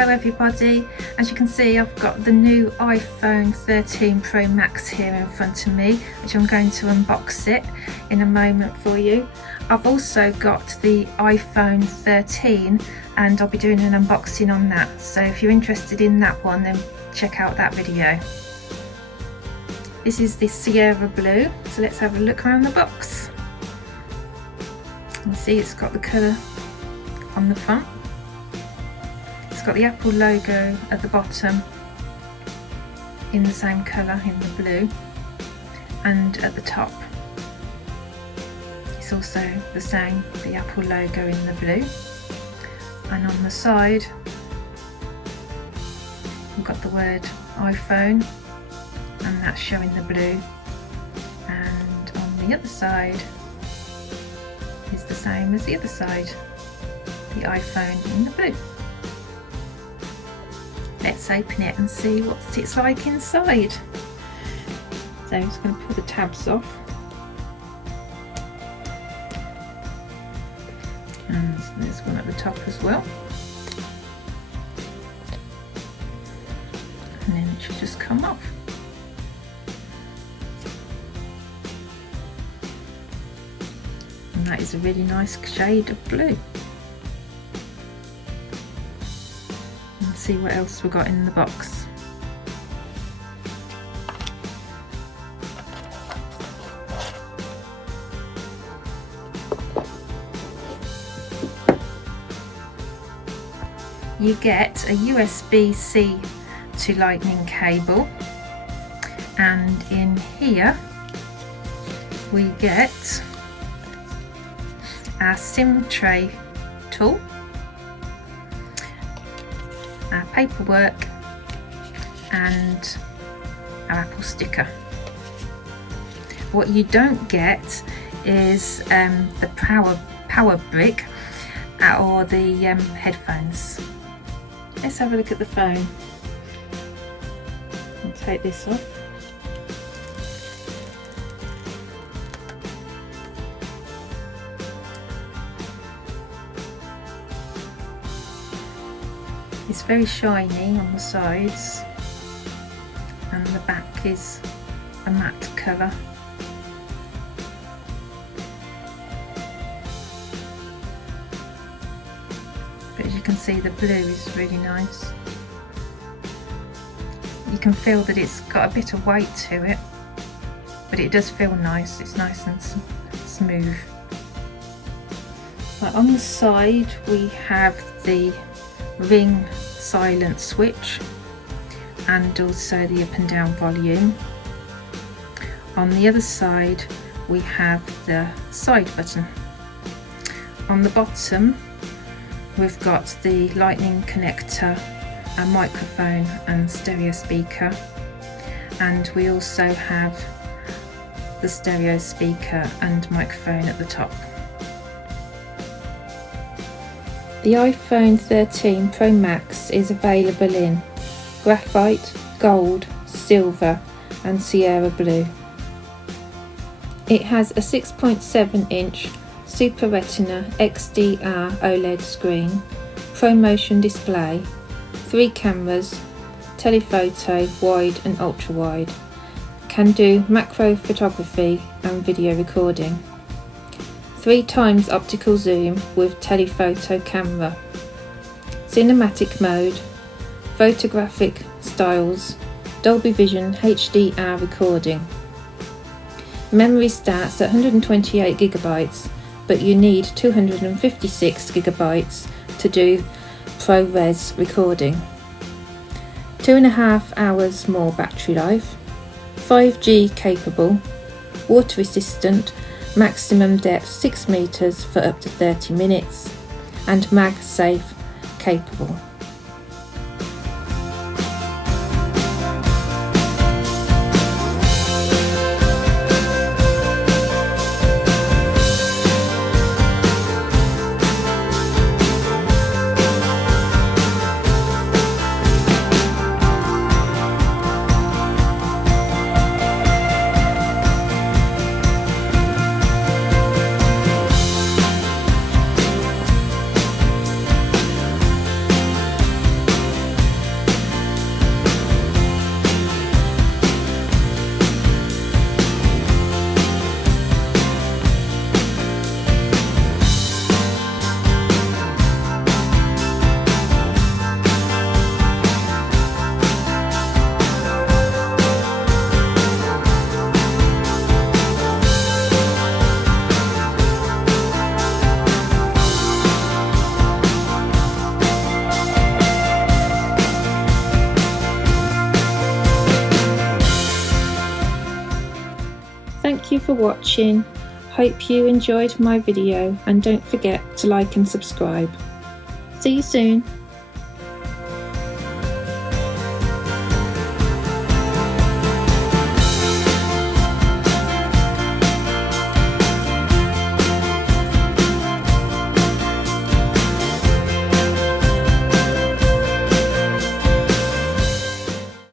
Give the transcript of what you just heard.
Hello everybody, as you can see I've got the new iPhone 13 Pro Max here in front of me, which I'm going to unbox it in a moment for you. I've also got the iPhone 13 and I'll be doing an unboxing on that, so if you're interested in that one then check out that video. This is the Sierra Blue, so let's have a look around the box. You can see it's got the colour on the front. It's got the Apple logo at the bottom in the same colour, in the blue, and at the top it's also the same, the Apple logo in the blue, and on the side we've got the word iPhone and that's showing the blue, and on the other side is the same as the other side, the iPhone in the blue. Let's open it and see what it's like inside. So I'm just going to pull the tabs off. And there's one at the top as well. And then it should just come off. And that is a really nice shade of blue. See what else we've got in the box. You get a USB-C to lightning cable, and in here we get our SIM tray tool, our paperwork, and our Apple sticker. What you don't get is the power brick or the headphones. Let's have a look at the phone. I'll take this off. It's very shiny on the sides, and the back is a matte colour. But as you can see, the blue is really nice. You can feel that it's got a bit of weight to it, but it does feel nice. It's nice and smooth. Right, on the side we have the ring silent switch and also the up and down volume. On the other side we have the side button. On the bottom we've got the lightning connector, a microphone and stereo speaker, and we also have the stereo speaker and microphone at the top. The iPhone 13 Pro Max is available in graphite, gold, silver and Sierra Blue. It has a 6.7-inch Super Retina XDR OLED screen, ProMotion display, 3 cameras, telephoto, wide and ultra wide, can do macro photography and video recording, 3x optical zoom with telephoto camera, cinematic mode, photographic styles, Dolby Vision HDR recording. Memory starts at 128GB, but you need 256GB to do ProRes recording. 2.5 hours more battery life, 5G capable, water resistant, maximum depth 6 meters for up to 30 minutes, and MagSafe capable. Thank you for watching. Hope you enjoyed my video and don't forget to like and subscribe. See you soon.